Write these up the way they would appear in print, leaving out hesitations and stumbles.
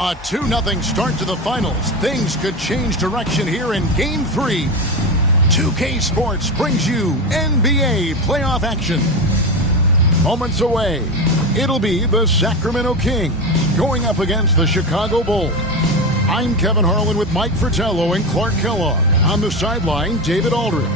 A 2-0 start to the finals. Things could change direction here in Game 3. 2K Sports brings you NBA playoff action. Moments away, it'll be the Sacramento Kings going up against the Chicago Bulls. I'm Kevin Harlan with Mike Fratello and Clark Kellogg. On the sideline, David Aldridge.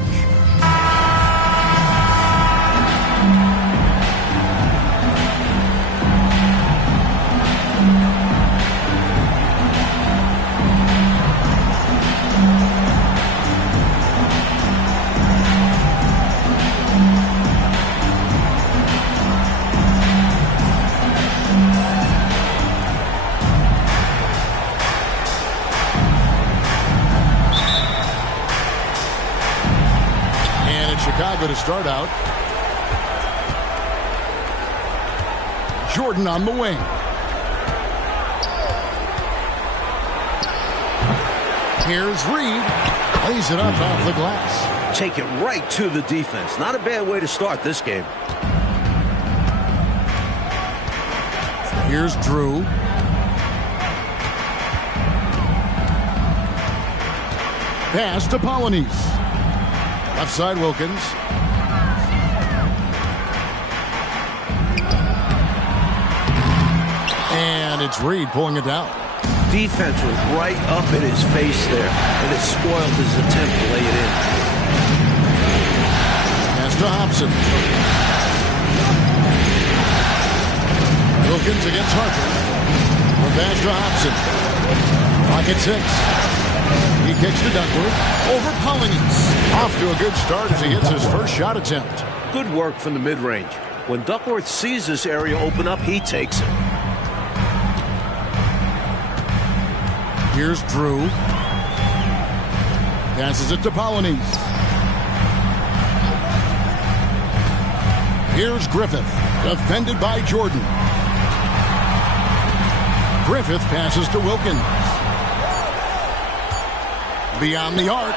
Chicago to start out. Jordan on the wing. Here's Reed. Plays it up off the glass. Take it right to the defense. Not a bad way to start this game. Here's Drew. Pass to Polonese. Left side, Wilkins. And it's Reed pulling it down. Defense was right up in his face there, and it spoiled his attempt to lay it in. Pass to Hobson. Wilkins against Harper. The pass to Hobson. Clock at 6. He kicks to Duckworth. Over Polonese. Off to a good start as he gets his first shot attempt. Good work from the mid-range. When Duckworth sees this area open up, he takes it. Here's Drew. Passes it to Polonese. Here's Griffith. Defended by Jordan. Griffith passes to Wilkins. Beyond the arc.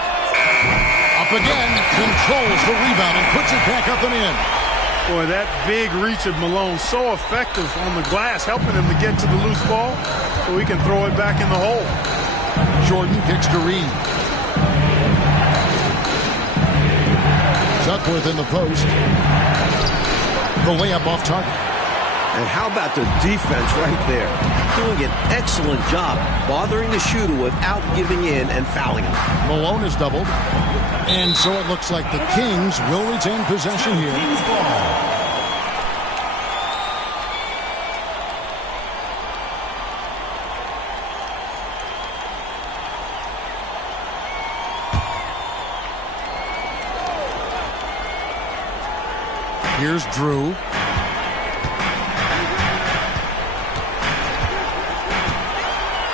Up again. Controls the rebound and puts it back up and in. Boy, that big reach of Malone, so effective on the glass, helping him to get to the loose ball so he can throw it back in the hole. Jordan kicks to Reed. Duckworth in the post. The layup off target. And how about the defense right there? Doing an excellent job bothering the shooter without giving in and fouling him. Malone is doubled. And so it looks like the Kings will retain possession here. Here's Drew.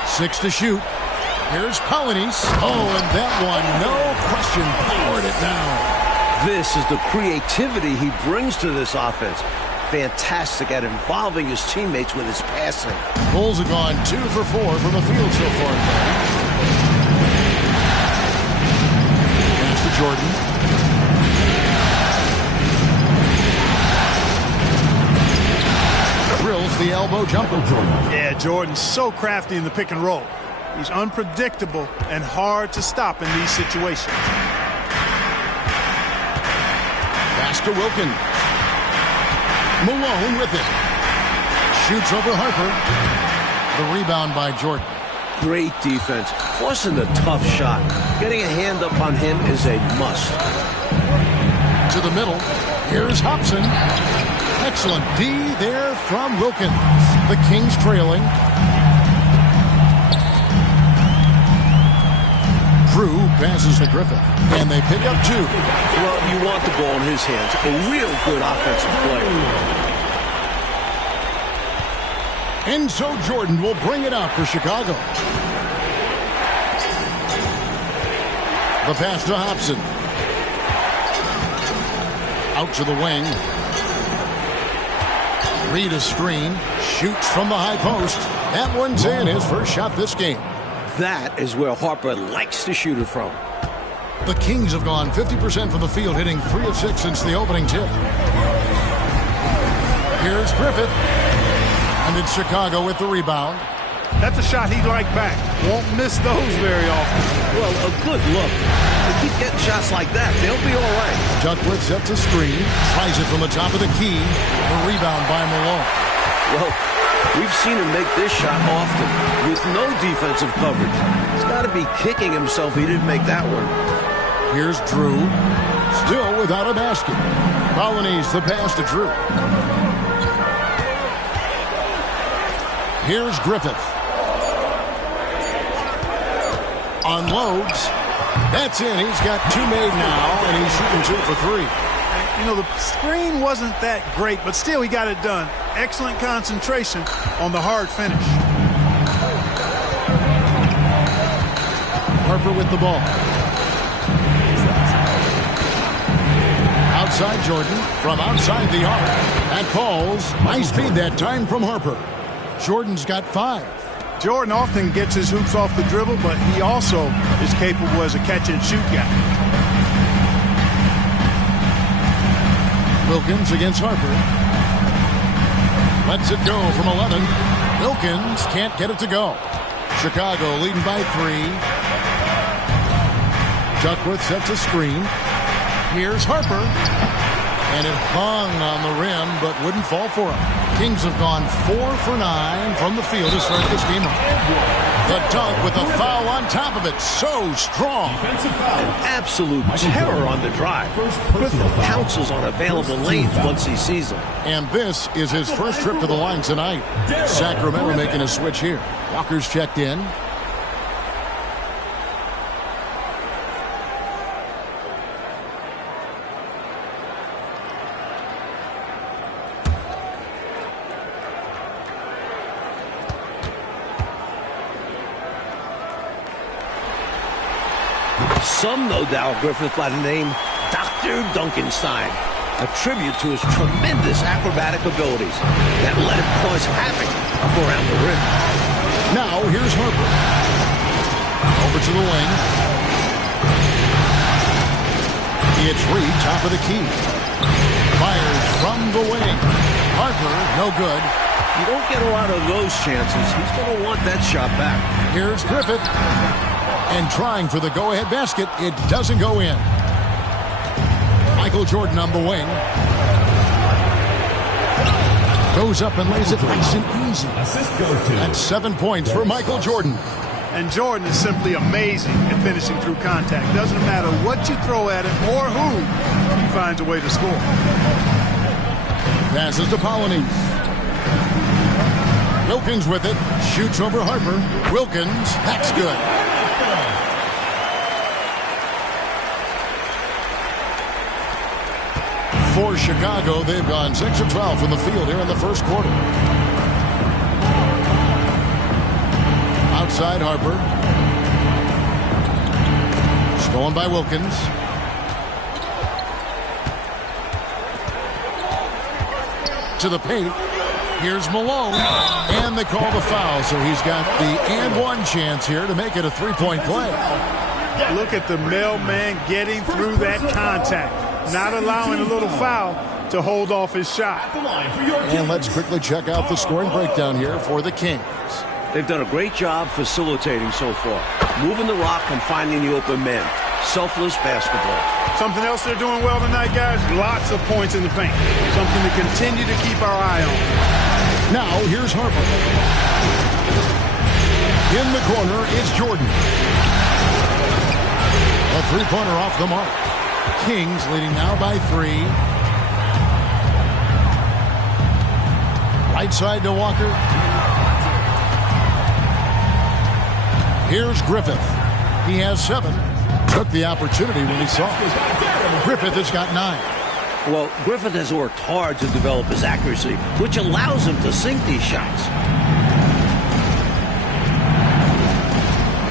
Six to shoot. Here's Polonese. Oh, and that one, no question, powered it down. This is the creativity he brings to this offense. Fantastic at involving his teammates with his passing. Bulls have gone 2 for 4 from the field so far. Pass to Jordan. Drills the elbow jumper. Yeah, Jordan's so crafty in the pick and roll. He's unpredictable and hard to stop in these situations. Pass to Wilkins. Malone with it. Shoots over Harper. The rebound by Jordan. Great defense. Forcing a tough shot. Getting a hand up on him is a must. To the middle. Here's Hobson. Excellent D there from Wilkins. The Kings trailing. Drew passes to Griffith. And they pick up 2. Well, you want the ball in his hands. A real good offensive player. And so Jordan will bring it out for Chicago. The pass to Hobson. Out to the wing. Reed a screen. Shoots from the high post. That one's in, his first shot this game. That is where Harper likes to shoot it from. The Kings have gone 50% from the field, hitting 3 of 6 since the opening tip. Here's Griffith. And it's Chicago with the rebound. That's a shot he'd like back. Won't miss those very often. Well, a good look. They keep getting shots like that. They'll be all right. Duckworth sets a screen, tries it from the top of the key. A rebound by Malone. Well, we've seen him make this shot often with no defensive coverage. He's got to be kicking himself he didn't make that one. Here's Drew, still without a basket. Colonies the pass to Drew. Here's Griffith. Unloads. That's in. He's got 2 made now, and he's shooting 2 for 3. You know, the screen wasn't that great, but still he got it done. Excellent concentration on the hard finish. Harper with the ball. Outside Jordan, from outside the arc. That falls. High speed that time from Harper. Jordan's got 5. Jordan often gets his hoops off the dribble, but he also is capable as a catch-and-shoot guy. Wilkins against Harper. Lets it go from 11. Wilkins can't get it to go. Chicago leading by 3. Duckworth sets a screen. Here's Harper. And it hung on the rim, but wouldn't fall for him. Kings have gone 4 for 9 from the field to start this game. The dunk with a foul on top of it. So strong. An absolute terror on the drive. Griffith pounces on available lanes once he sees them. And this is his first trip to the line tonight. Sacramento making a switch here. Walker's checked in. Some know Darrell Griffith by the name Dr. Dunkenstein, a tribute to his tremendous acrobatic abilities that let him cause havoc up around the rim. Now here's Harper. Over to the wing. It's Reed, top of the key. Fires from the wing. Harper, no good. You don't get a lot of those chances. He's going to want that shot back. Here's Griffith. And trying for the go-ahead basket. It doesn't go in. Michael Jordan on the wing. Goes up and lays it nice and easy. That's 7 points for Michael Jordan. And Jordan is simply amazing at finishing through contact. Doesn't matter what you throw at him or who, he finds a way to score. Passes to Polonies. Wilkins with it. Shoots over Harper. Wilkins. That's good. For Chicago, they've gone 6 of 12 from the field here in the first quarter. Outside Harper. Stolen by Wilkins. To the paint. Here's Malone. And they call the foul, so he's got the and one chance here to make it a 3-point play. Look at the mailman getting through that contact. Not allowing a little foul to hold off his shot. And let's quickly check out the scoring breakdown here for the Kings. They've done a great job facilitating so far. Moving the rock and finding the open man. Selfless basketball. Something else they're doing well tonight, guys. Lots of points in the paint. Something to continue to keep our eye on. Now, here's Harper. In the corner is Jordan. A three-pointer off the mark. Kings leading now by 3. Right side to Walker. Here's Griffith. He has 7. Took the opportunity when he saw it. Griffith has got 9. Well, Griffith has worked hard to develop his accuracy, which allows him to sink these shots.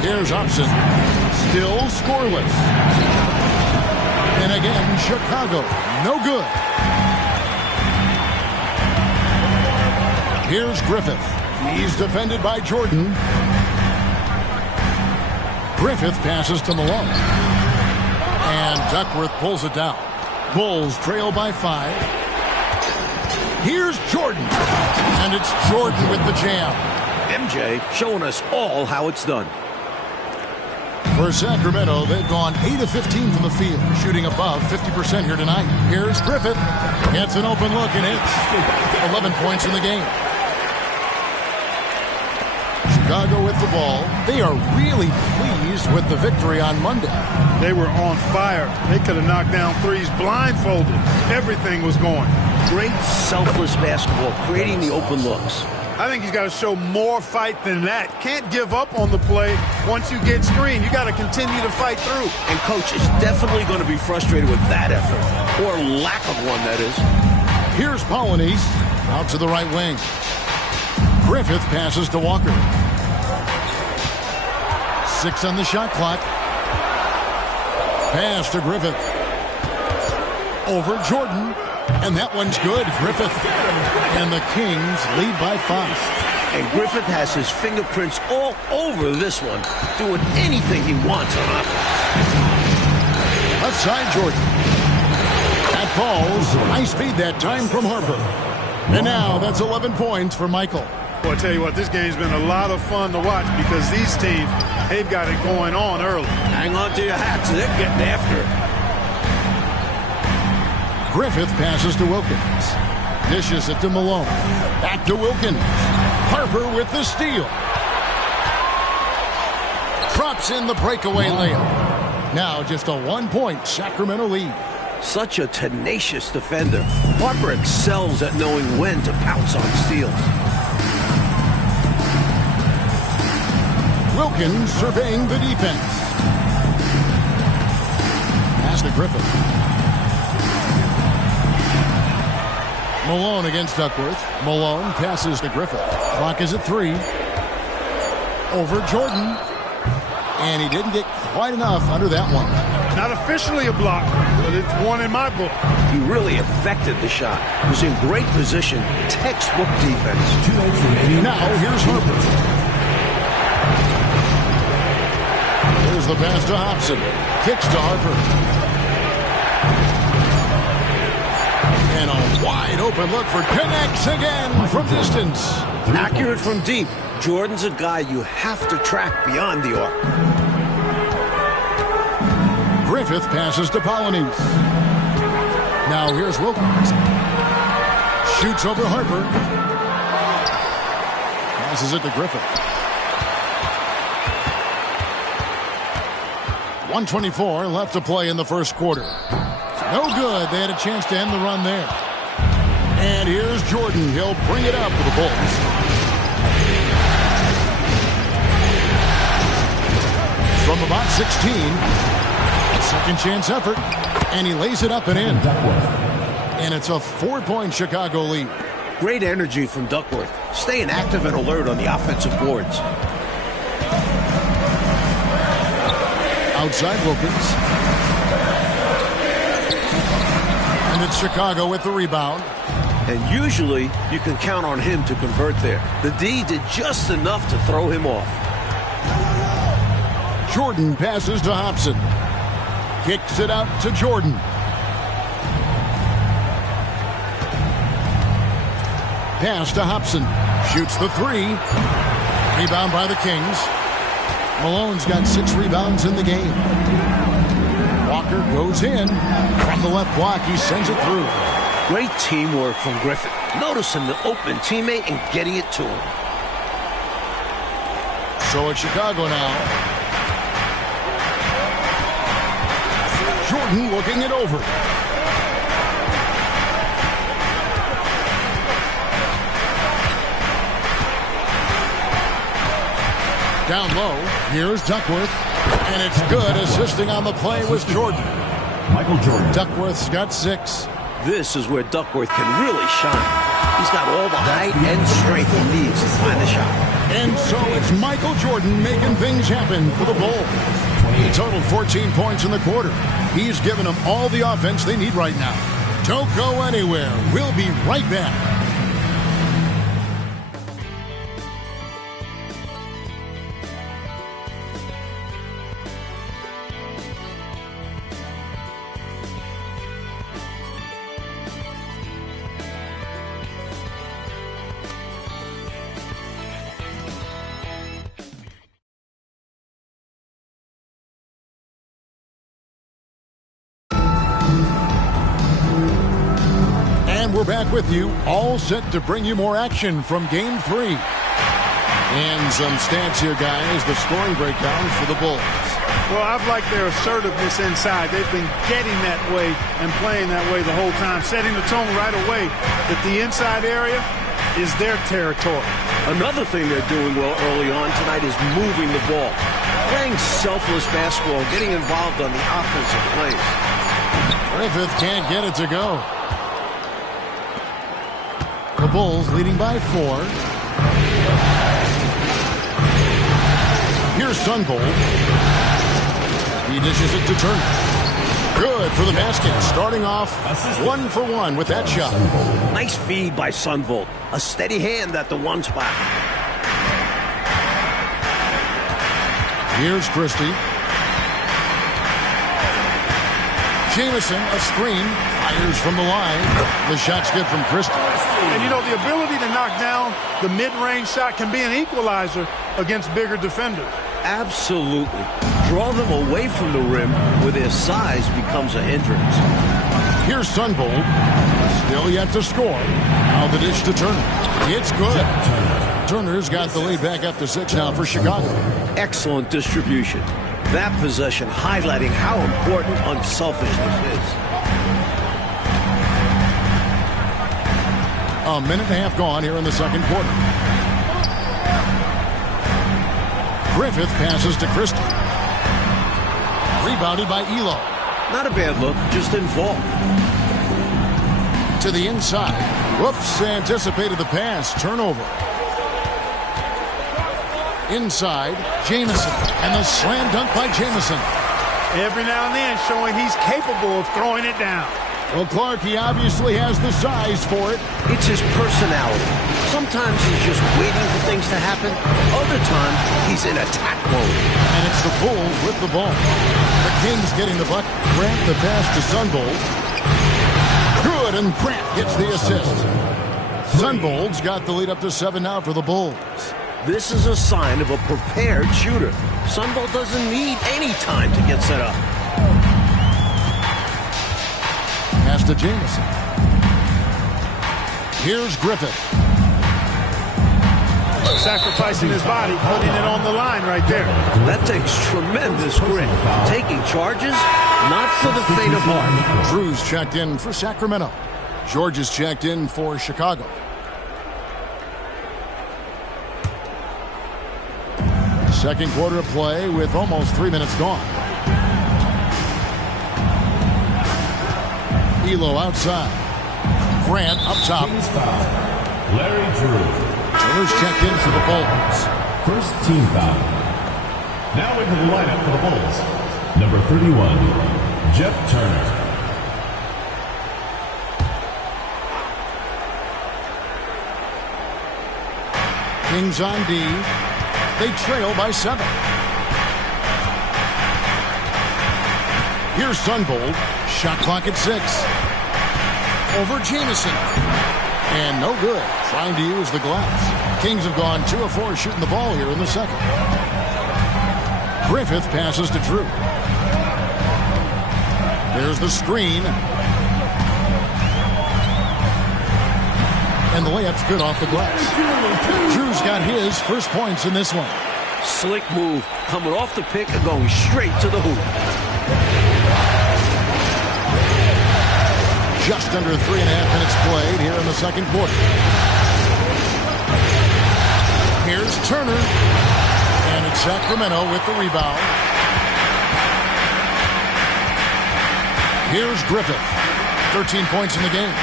Here's Upson. Still scoreless. And again, Chicago. No good. Here's Griffith. He's defended by Jordan. Griffith passes to Malone. And Duckworth pulls it down. Bulls trail by 5. Here's Jordan. And it's Jordan with the jam. MJ showing us all how it's done. For Sacramento, they've gone 8 of 15 from the field, shooting above 50% here tonight. Here's Griffith. Gets an open look and hits. 11 points in the game. Chicago with the ball. They are really pleased with the victory on Monday. They were on fire. They could have knocked down threes blindfolded. Everything was going. Great selfless basketball, creating the open looks. I think he's got to show more fight than that. Can't give up on the play once you get screened. You got to continue to fight through. And coach is definitely going to be frustrated with that effort, or lack of one, that is. Here's Polynice out to the right wing. Griffith passes to Walker. 6 on the shot clock. Pass to Griffith. Over Jordan. And that one's good. Griffith. And the Kings lead by 5. And Griffith has his fingerprints all over this one, doing anything he wants on offense. Left side, Jordan. That falls. High speed that time from Harper. And now that's 11 points for Michael. Well, I tell you what, this game's been a lot of fun to watch because these teams, they've got it going on early. Hang on to your hats. They're getting after it. Griffith passes to Wilkins. Dishes it to Malone. Back to Wilkins. Harper with the steal. Drops in the breakaway layup. Now just a 1-point Sacramento lead. Such a tenacious defender. Harper excels at knowing when to pounce on steals. Wilkins surveying the defense. Pass to Griffith. Malone against Duckworth. Malone passes to Griffith. Clock is at 3. Over Jordan. And he didn't get quite enough under that one. Not officially a block, but it's one in my book. He really affected the shot. He was in great position. Textbook defense. Now here's Harper. Here's the pass to Hobson. Kicks to Harper. And a wide open look for connects again from distance. Accurate from deep. Jordan's a guy you have to track beyond the arc. Griffith passes to Polynice. Now here's Wilkins. Shoots over Harper. Passes it to Griffith. 1:24 left to play in the first quarter. No good. They had a chance to end the run there. And here's Jordan. He'll bring it up for the Bulls. From about 16, second chance effort, and he lays it up and in. And it's a 4-point Chicago lead. Great energy from Duckworth, staying active and alert on the offensive boards. Outside Wilkins. And it's Chicago with the rebound. And usually you can count on him to convert there. The D did just enough to throw him off. Jordan passes to Hobson. Kicks it out to Jordan. Pass to Hobson. Shoots the 3. Rebound by the Kings. Malone's got 6 rebounds in the game. Walker goes in. From the left block, he sends it through. Great teamwork from Griffith. Noticing the open teammate and getting it to him. So it's Chicago now. Jordan looking it over. Down low, here's Duckworth. And it's good. Assisting on the play was Jordan. Michael Jordan. Duckworth's got 6. This is where Duckworth can really shine. He's got all the height and strength he needs to find the shot. And so it's Michael Jordan making things happen for the Bulls. He totaled 14 points in the quarter. He's given them all the offense they need right now. Don't go anywhere. We'll be right back. we're back with you, all set to bring you more action from Game 3. And some stats here, guys. The scoring breakdown for the Bulls. Well, I've liked their assertiveness inside. They've been getting that way and playing that way the whole time, setting the tone right away that the inside area is their territory. Another thing they're doing well early on tonight is moving the ball. Playing selfless basketball, getting involved on the offensive plays. Griffith can't get it to go. The Bulls leading by 4. Here's Sunvold. He dishes it to Turner. Good for the basket. Starting off 1 for 1 with that shot. Nice feed by Sunvold. A steady hand at the one spot. Here's Christie. Jamison, a screen, fires from the line. The shot's good from Christie. And, you know, the ability to knock down the mid-range shot can be an equalizer against bigger defenders. Absolutely. Draw them away from the rim where their size becomes a hindrance. Here's Sunvold. Still yet to score. Now the dish to Turner. It's good. Turner's got the lead back up to 6 now for Chicago. Excellent distribution. That possession highlighting how important unselfishness is. A minute and a half gone here in the second quarter. Griffith passes to Christie. Rebounded by Elo. Not a bad look, just didn't fall. To the inside. Whoops, anticipated the pass. Turnover. Inside, Jamison. And the slam dunk by Jamison. Every now and then showing he's capable of throwing it down. Well, Clark, he obviously has the size for it. It's his personality. Sometimes he's just waiting for things to happen. Other times, he's in attack mode. And it's the Bulls with the ball. The Kings getting the bucket. Grant the pass to Sunvold. Good, and Grant gets the assist. Sunvold's got the lead up to 7 now for the Bulls. This is a sign of a prepared shooter. Sunvold doesn't need any time to get set up. Pass to Jamison. Here's Griffith. Sacrificing his body, putting it on the line right there. That takes tremendous grit. Taking charges, not for the faint of heart. Drew's checked in for Sacramento. George is checked in for Chicago. Second quarter of play with almost 3 minutes gone. Elo outside. Grant up top. Larry Drew. Turner's checked in for the Bulls. First team foul. Now into the lineup for the Bulls. Number 31, Jeff Turner. Kings on D. They trail by 7. Here's Sunvold. Shot clock at 6. Over Jamison. And no good. Trying to use the glass. Kings have gone 2 of 4 shooting the ball here in the second. Griffith passes to Drew. There's the screen. And the layup's good off the glass. Drew's got his first points in this one. Slick move, coming off the pick and going straight to the hoop. Just under 3.5 minutes played here in the second quarter. Here's Turner. And it's Sacramento with the rebound. Here's Griffith. 13 points in the game.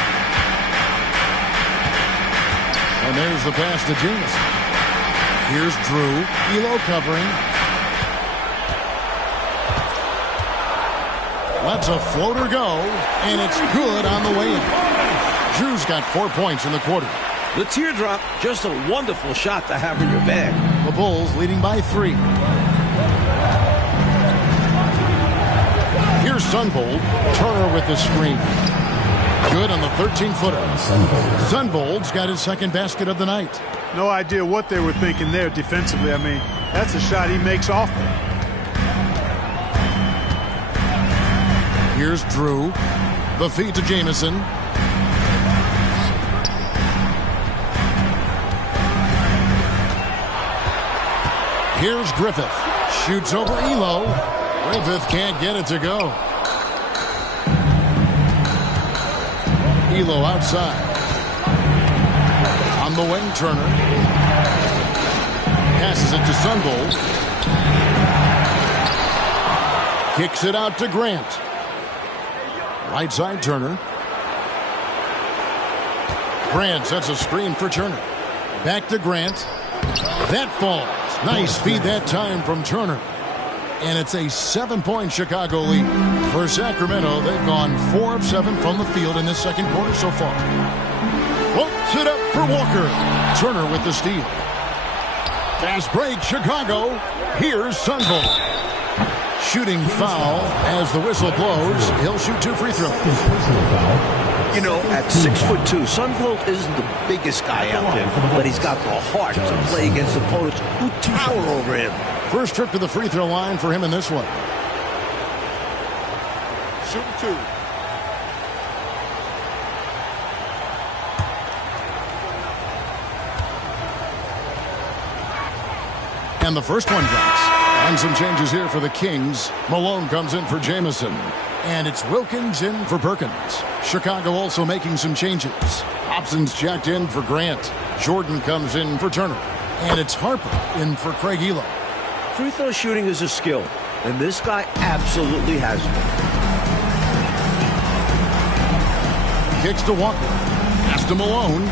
And there's the pass to Jamison. Here's Drew. Elo covering. Lets a floater go, and it's good on the way in. Drew's got 4 points in the quarter. The teardrop, just a wonderful shot to have in your bag. The Bulls leading by 3. Here's Sunvold. Turner with the screen. Good on the 13-footer. Sunvold's got his second basket of the night. No idea what they were thinking there defensively. I mean, that's a shot he makes often. Here's Drew. The feed to Jamison. Here's Griffith. Shoots over Elo. Griffith can't get it to go. Elo outside. On the wing, Turner. Passes it to Sunvold. Kicks it out to Grant. Right side, Turner. Grant sets a screen for Turner. Back to Grant. That falls. Nice feed that time from Turner. And it's a 7-point Chicago lead. For Sacramento, they've gone 4 of 7 from the field in this second quarter so far. Floats it up for Walker. Turner with the steal. Fast break, Chicago. Here's Sunvold. Shooting foul as the whistle blows. He'll shoot 2 free throws. You know, at 6'2", Sunvold isn't the biggest guy out there, but he's got the heart to play against opponents who tower over him. First trip to the free throw line for him in this one. Shooting 2. And the first one drops. And some changes here for the Kings. Malone comes in for Jamison. And it's Wilkins in for Perkins. Chicago also making some changes. Hobson's checked in for Grant. Jordan comes in for Turner. And it's Harper in for Craig Elo. Free throw shooting is a skill, and this guy absolutely has it. Kicks to Walker. Pass to Malone.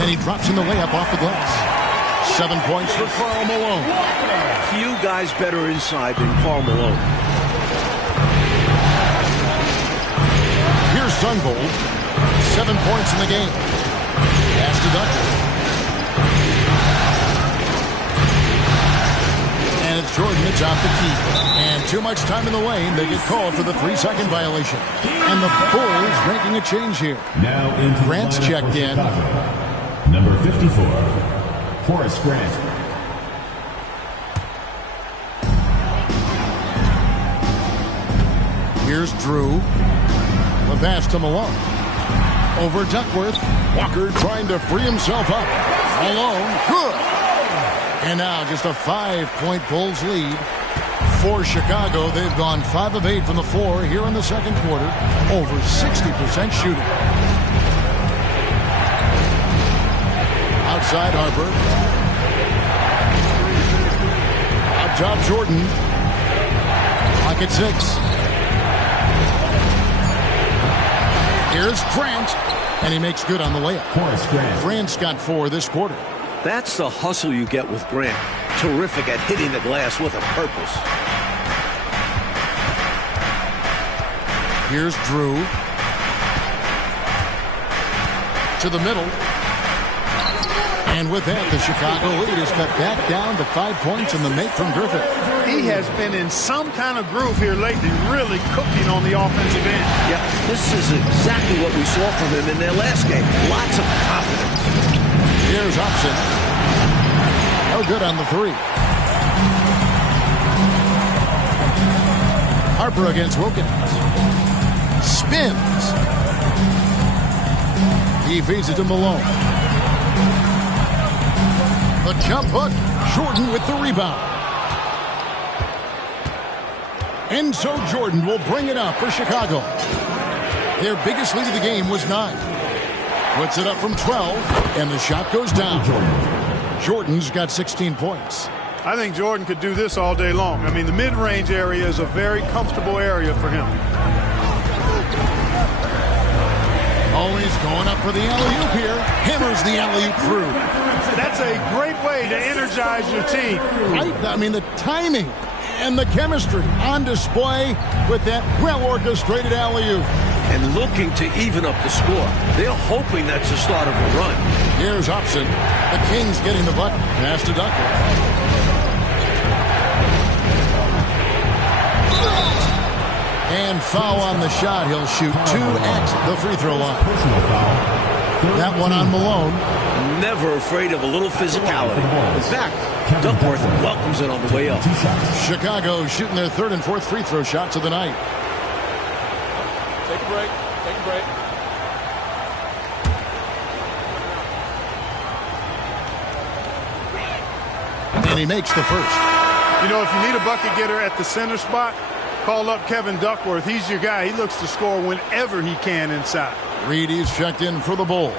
And he drops in the layup off the glass. 7 points for Karl Malone. Few guys better inside than Karl Malone. Here's Sunvold. 7 points in the game. Pass to Duckworth. And it's Jordan atop the key. And too much time in the lane. They get called for the 3-second violation. And the Bulls making a change here. Now into Grant's checked in. Number 54, Horace Grant. Here's Drew. The pass to Malone. Over Duckworth. Walker trying to free himself up. Malone, good. And now just a 5-point Bulls lead for Chicago. They've gone 5 of 8 from the floor here in the second quarter. Over 60% shooting. Outside Harper. Out top Jordan. Clock at 6. Here's Grant. And he makes good on the layup. Grant's got 4 this quarter. That's the hustle you get with Grant. Terrific at hitting the glass with a purpose. Here's Drew. To the middle. And with that, the Chicago lead is cut back down to 5 points in the make from Griffith. He has been in some kind of groove here lately, really cooking on the offensive end. Yeah, this is exactly what we saw from him in their last game. Lots of confidence. Here's Hobson. No good on the 3. Harper against Wilkins. Spins. He feeds it to Malone. The jump hook. Jordan with the rebound. And so Jordan will bring it up for Chicago. Their biggest lead of the game was 9. Puts it up from 12, and the shot goes down. Jordan's got 16 points. I think Jordan could do this all day long. I mean, the mid-range area is a very comfortable area for him. Always going up for the alley-oop here. Hammers the alley-oop through. That's a great way to energize your team. Right? I mean, the timing and the chemistry on display with that well-orchestrated alley-oop. And looking to even up the score. They're hoping that's the start of a run. Here's Hobson. The Kings getting the bucket. Pass to Duckworth. And foul on the shot. He'll shoot 2 at the free throw line. That one on Malone. Never afraid of a little physicality. In fact, Duckworth welcomes it on the way up. Chicago shooting their 3rd and 4th free throw shots of the night. Take a break. Take a break. And he makes the first. You know, if you need a bucket getter at the center spot, call up Kevin Duckworth. He's your guy. He looks to score whenever he can inside. Reedy's checked in for the Bulls.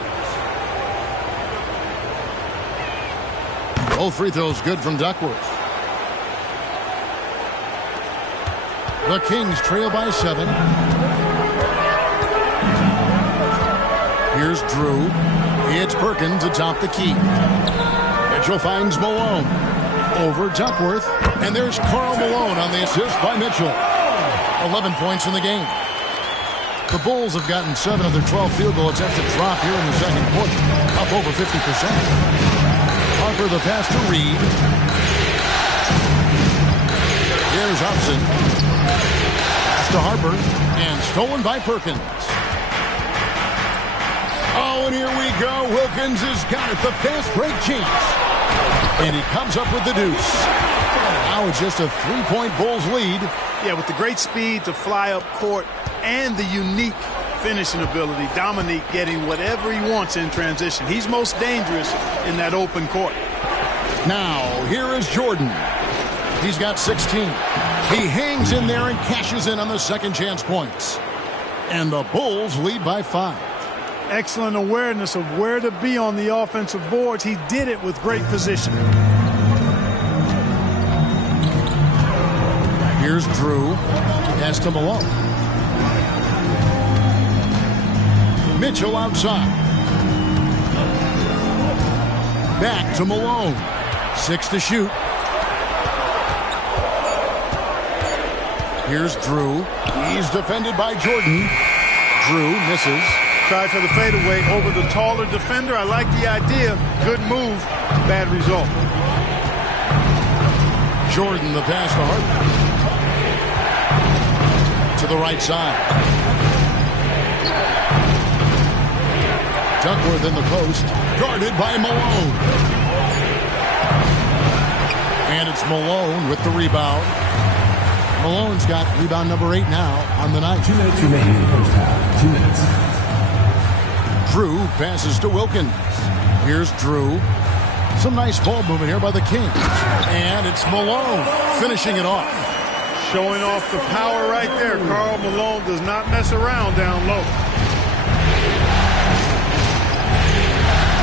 Both free throws good from Duckworth. The Kings trail by 7. Here's Drew. It's Perkins atop the key. Mitchell finds Malone. Over Duckworth. And there's Karl Malone on the assist by Mitchell. 11 points in the game. The Bulls have gotten 7 of their 12 field goal attempts to drop here in the second quarter. Up over 50%. Harper the pass to Reed. Here's Hobson. Pass to Harper. And stolen by Perkins. Oh, and here we go. Wilkins has got it. The fast break chance. And he comes up with the deuce. Now it's just a 3-point Bulls lead. Yeah, with the great speed to fly up court and the unique finishing ability, Dominique getting whatever he wants in transition. He's most dangerous in that open court. Now, here is Jordan. He's got 16. He hangs in there and cashes in on the second chance points. And the Bulls lead by 5. Excellent awareness of where to be on the offensive boards. He did it with great position. Here's Drew. Pass to Malone. Mitchell outside. Back to Malone. 6 to shoot. Here's Drew. He's defended by Jordan. Drew misses. Tried for the fadeaway over the taller defender. I like the idea. Good move. Bad result. Jordan the pass to Harper. To the right side. Duckworth in the post. Guarded by Malone. And it's Malone with the rebound. Malone's got rebound number 8 now on the night. 2 minutes remaining in the first half. 2 minutes. Drew passes to Wilkins. Here's Drew. Some nice ball movement here by the Kings. And it's Malone finishing it off. Showing off the power right there. Karl Malone does not mess around down low.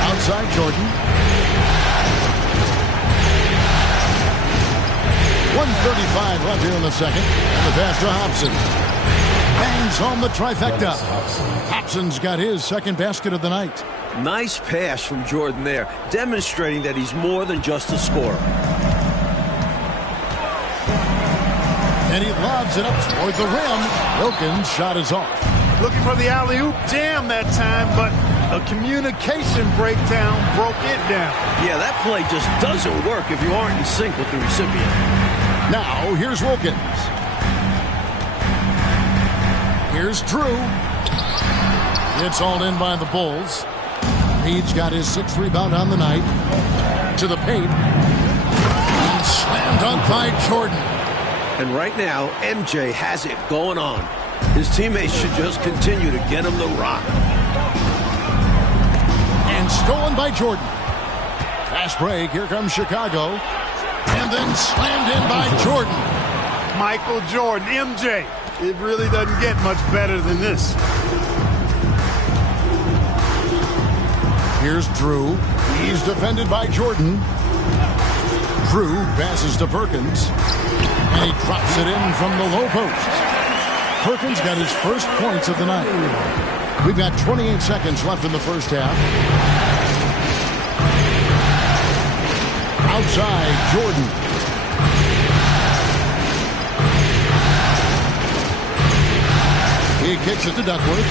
Outside Jordan. 1:35 left here in the second. And the pass to Hobson. Bangs home the trifecta. Hobson's got his second basket of the night. Nice pass from Jordan there, demonstrating that he's more than just a scorer. And he lobs it up toward the rim. Wilkins' shot is off. Looking for the alley-oop jam that time, but a communication breakdown broke it down. Yeah, that play just doesn't work if you aren't in sync with the recipient. Now, here's Wilkins. Here's Drew. It's all in by the Bulls. Reed's got his 6th rebound on the night. To the paint. And slam dunk by Jordan. And right now, MJ has it going on. His teammates should just continue to get him the rock. And stolen by Jordan. Fast break. Here comes Chicago. And then slammed in by Jordan. Michael Jordan, MJ. It really doesn't get much better than this. Here's Drew. He's defended by Jordan. Drew passes to Perkins. And he drops it in from the low post. Perkins got his first points of the night. We've got 28 seconds left in the first half. Outside, Jordan. He kicks it to Duckworth.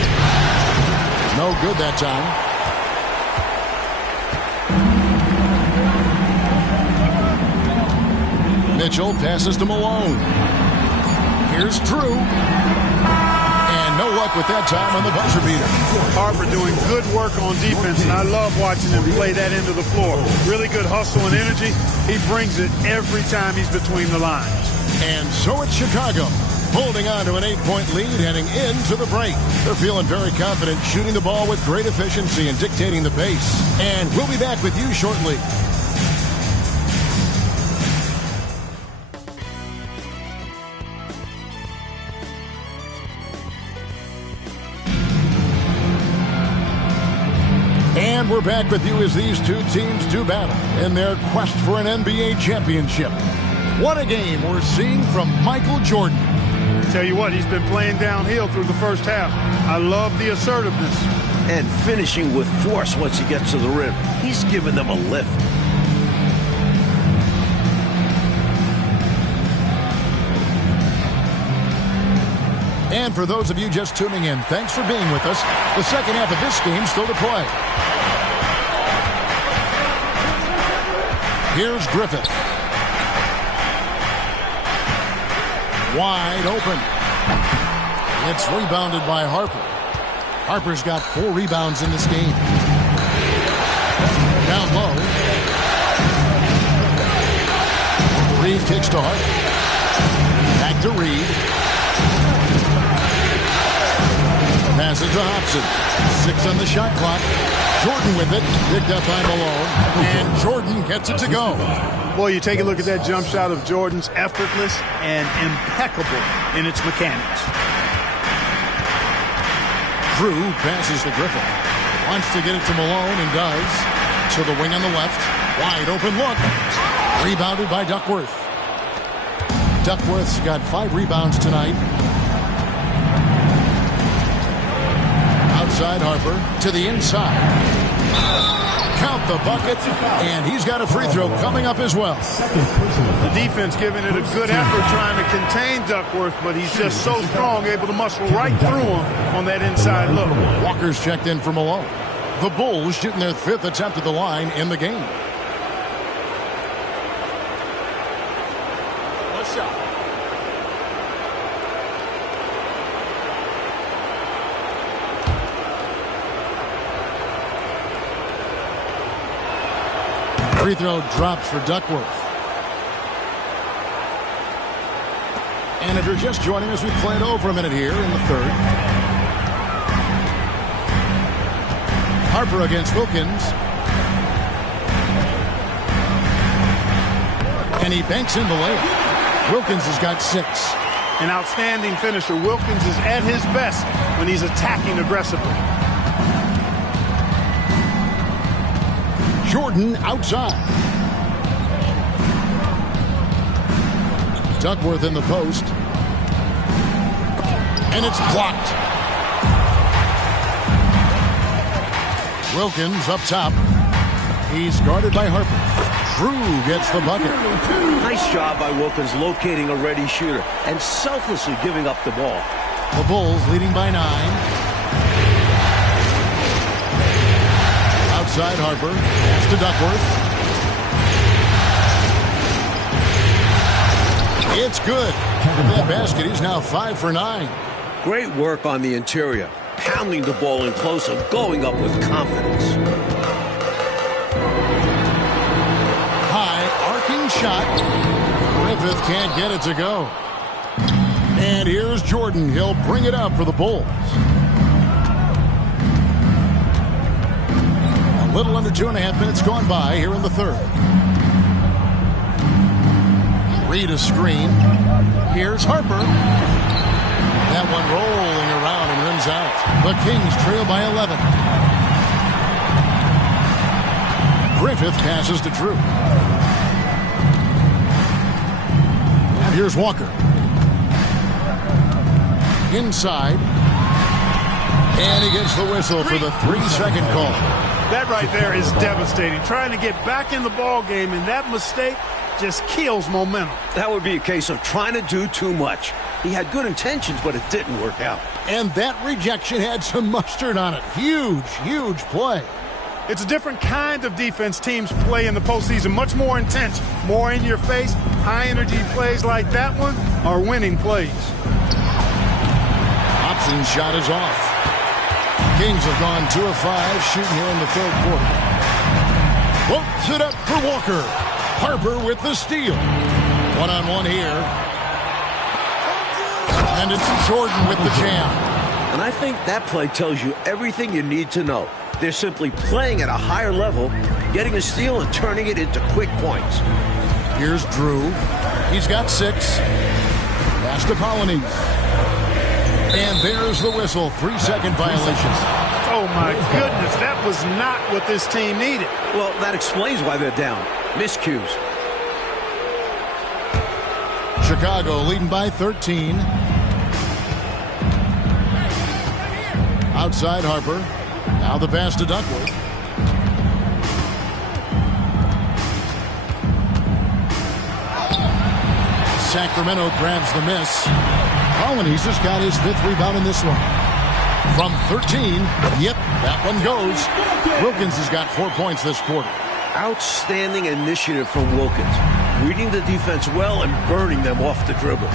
No good that time. Mitchell passes to Malone. Here's Drew. And no luck with that time on the buzzer beater. Harper doing good work on defense, and I love watching him play that end of the floor. Really good hustle and energy. He brings it every time he's between the lines. And so it's Chicago, holding on to an 8-point lead heading into the break. They're feeling very confident, shooting the ball with great efficiency and dictating the pace. And we'll be back with you shortly. And we're back with you as these two teams do battle in their quest for an NBA championship. What a game we're seeing from Michael Jordan. Tell you what, he's been playing downhill through the first half. I love the assertiveness. And finishing with force once he gets to the rim. He's giving them a lift. And for those of you just tuning in, thanks for being with us. The second half of this game still to play. Here's Griffith. Wide open. It's rebounded by Harper. Harper's got 4 rebounds in this game. Down low. Reed kicks to Harper. Back to Reed. Passes to Hobson. 6 on the shot clock. Jordan with it. Picked up by Malone. And Jordan gets it to go. Boy, you take a look at that jump shot of Jordan's, effortless and impeccable in its mechanics. Drew passes to Griffith. Wants to get it to Malone and does. To the wing on the left. Wide open look. Rebounded by Duckworth. Duckworth's got 5 rebounds tonight. Outside Harper to the inside. Count the bucket, and he's got a free throw coming up as well. The defense giving it a good effort trying to contain Duckworth, but he's just so strong, able to muscle right through him on that inside look. Walker's checked in for Malone. The Bulls shooting their 5th attempt at the line in the game. What's up? Free throw drops for Duckworth. And if you're just joining us, we play it over a minute here in the third. Harper against Wilkins. And he banks in the layup. Wilkins has got 6. An outstanding finisher. Wilkins is at his best when he's attacking aggressively. Jordan outside. Duckworth in the post. And it's blocked. Wilkins up top. He's guarded by Harper. Drew gets the bucket. Nice job by Wilkins locating a ready shooter and selflessly giving up the ball. The Bulls leading by 9. Outside Harper. Pass to Duckworth. It's good. With that basket, he's now 5 for 9. Great work on the interior. Pounding the ball in close and going up with confidence. High arcing shot. Griffith can't get it to go. And here's Jordan. He'll bring it up for the Bulls. A little under 2.5 minutes gone by here in the third. Reed a screen. Here's Harper. That one rolling around and rims out. The Kings trail by 11. Griffith passes to Drew. And here's Walker. Inside. And he gets the whistle for the 3-second call. That right there is devastating. Trying to get back in the ball game, and that mistake just kills momentum. That would be a case of trying to do too much. He had good intentions, but it didn't work out. And that rejection had some mustard on it. Huge, huge play. It's a different kind of defense teams play in the postseason. Much more intense, more in your face. High-energy plays like that one are winning plays. Hobson's shot is off. Kings have gone 2 of 5 shooting here in the third quarter. Floats it up for Walker. Harper with the steal. One-on-one here. And it's Jordan with the jam. And I think that play tells you everything you need to know. They're simply playing at a higher level, getting a steal and turning it into quick points. Here's Drew. He's got 6. Pass to Polonese. And there's the whistle. 3-second violation. Oh, my goodness. That was not what this team needed. Well, that explains why they're down. Miscues. Chicago leading by 13. Outside Harper. Now the pass to Duckworth. Sacramento grabs the miss. Colonies has got his 5th rebound in this one. From 13, yep, that one goes. Wilkins has got 4 points this quarter. Outstanding initiative from Wilkins. Reading the defense well and burning them off the dribble.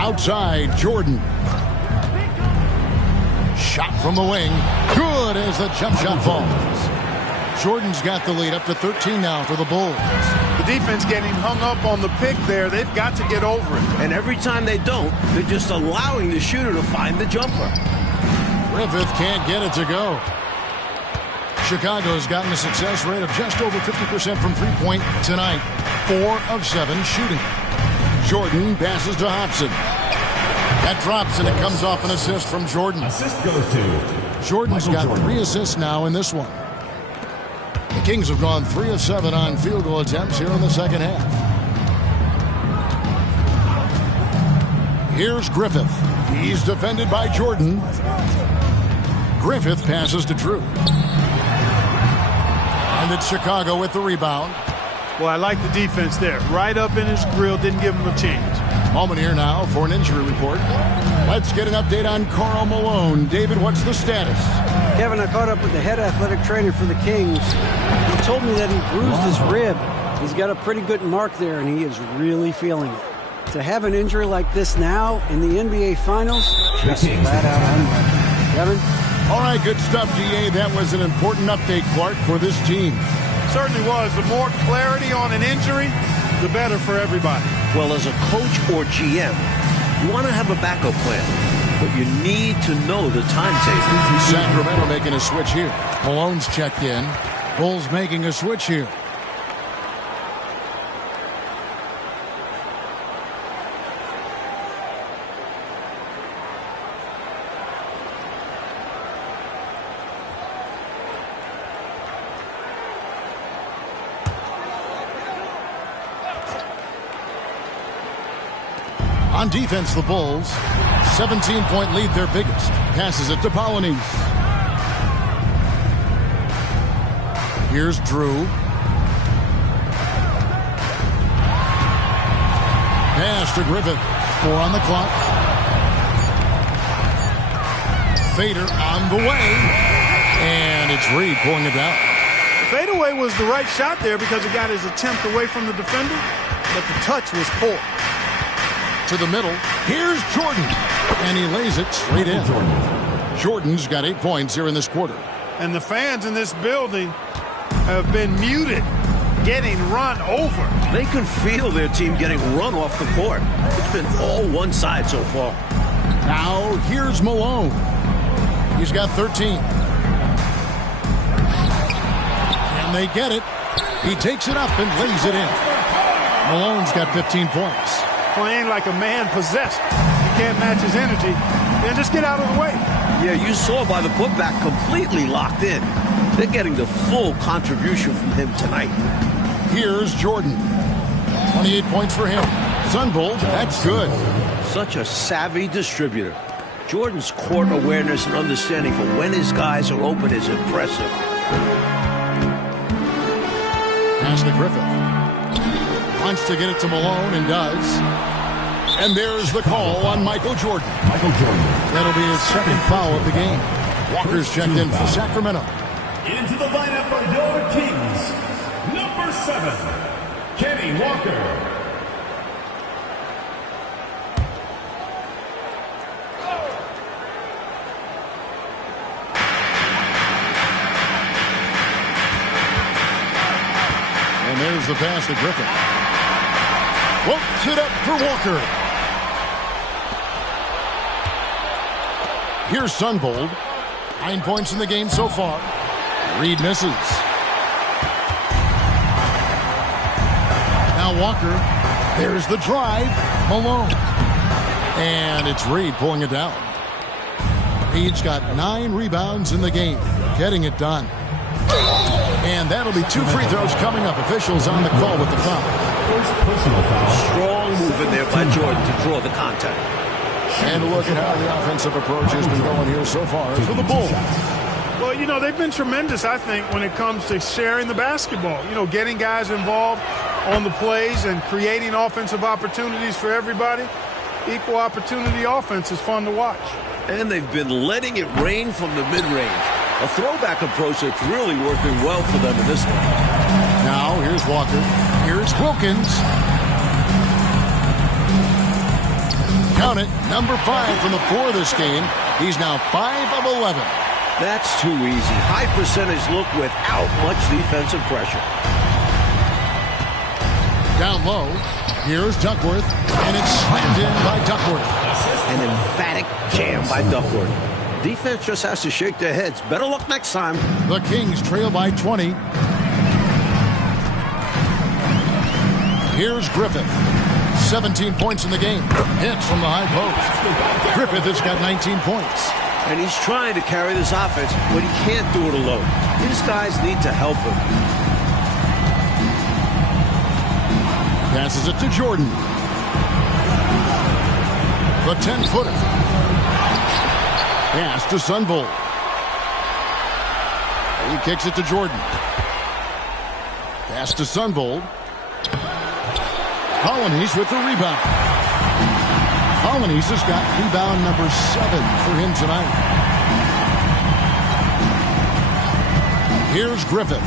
Outside, Jordan. Shot from the wing. Good as the jump shot falls. Jordan's got the lead up to 13 now for the Bulls. The defense getting hung up on the pick there. They've got to get over it. And every time they don't, they're just allowing the shooter to find the jumper. Griffith can't get it to go. Chicago's gotten a success rate of just over 50% from three-point tonight. 4 of 7 shooting. Jordan passes to Hobson. That drops and it comes off an assist from Jordan. Assist goes to Jordan's Michael got Jordan. 3 assists now in this one. The Kings have gone 3 of 7 on field goal attempts here in the second half. Here's Griffith. He's defended by Jordan. Griffith passes to Drew. And it's Chicago with the rebound. Well, I like the defense there. Right up in his grill, didn't give him a chance. Moment here now for an injury report. Let's get an update on Karl Malone. David, what's the status? Kevin, I caught up with the head athletic trainer for the Kings. He told me that he bruised his rib. He's got a pretty good mark there, and he is really feeling it. To have an injury like this now in the NBA Finals, just flat out unlucky. Kevin? All right, good stuff, DA. That was an important update, Clark, for this team. Certainly was. The more clarity on an injury, the better for everybody. Well, as a coach or GM, you want to have a backup plan, but you need to know the timetable. Sacramento making a switch here. Malone's checked in. Bulls making a switch here. On defense, the Bulls, 17-point lead, their biggest. Passes it to Polonese. Here's Drew. Pass to Griffith. 4 on the clock. Fader on the way. And it's Reed pulling it down. Fadeaway was the right shot there because he got his attempt away from the defender, but the touch was poor. To the middle. Here's Jordan. And he lays it straight in. Jordan's got 8 points here in this quarter. And the fans in this building have been muted, getting run over. They can feel their team getting run off the court. It's been all one side so far. Now here's Malone. He's got 13. And they get it. He takes it up and lays it in. Malone's got 15 points. Playing like a man possessed. You can't match his energy. Then just get out of the way. Yeah, you saw by the putback, completely locked in. They're getting the full contribution from him tonight. Here's Jordan. 28 points for him. Sunvolt, that's good. Such a savvy distributor. Jordan's court awareness and understanding for when his guys are open is impressive. Pass to Griffith. Wants to get it to Malone and does. And there's the call on Michael Jordan. That'll be his second foul of the game. Walker's checked in for Sacramento. Into the lineup for your Kings, number 7, Kenny Walker. And there's the pass to Griffith. Floats it up for Walker. Here's Sunvold. 9 points in the game so far. Reed misses. Now Walker. There's the drive. Malone. And it's Reed pulling it down. He's got 9 rebounds in the game, getting it done. And that'll be 2 free throws coming up. Officials on the call with the foul. Personal foul. Strong move in there by Jordan to draw the contact. And look at how the offensive approach has been going here so far for the Bulls. Well, you know, they've been tremendous, I think, when it comes to sharing the basketball. You know, getting guys involved on the plays and creating offensive opportunities for everybody. Equal opportunity offense is fun to watch. And they've been letting it rain from the mid-range. A throwback approach that's really working well for them in this one. Now, here's Walker. Here's Wilkins. Count it, number 5 from the floor this game. He's now 5 of 11. That's too easy. High percentage look without much defensive pressure. Down low, here's Duckworth, and it's slammed in by Duckworth. An emphatic jam by Duckworth. Defense just has to shake their heads. Better luck next time. The Kings trail by 20. Here's Griffith. 17 points in the game. Hits from the high post. Griffith has got 19 points. And he's trying to carry this offense, but he can't do it alone. These guys need to help him. Passes it to Jordan. The 10-footer. Pass to Sunvold. He kicks it to Jordan. Pass to Sunvold. Hollanese with the rebound. Hollanese has got rebound number 7 for him tonight. Here's Griffith.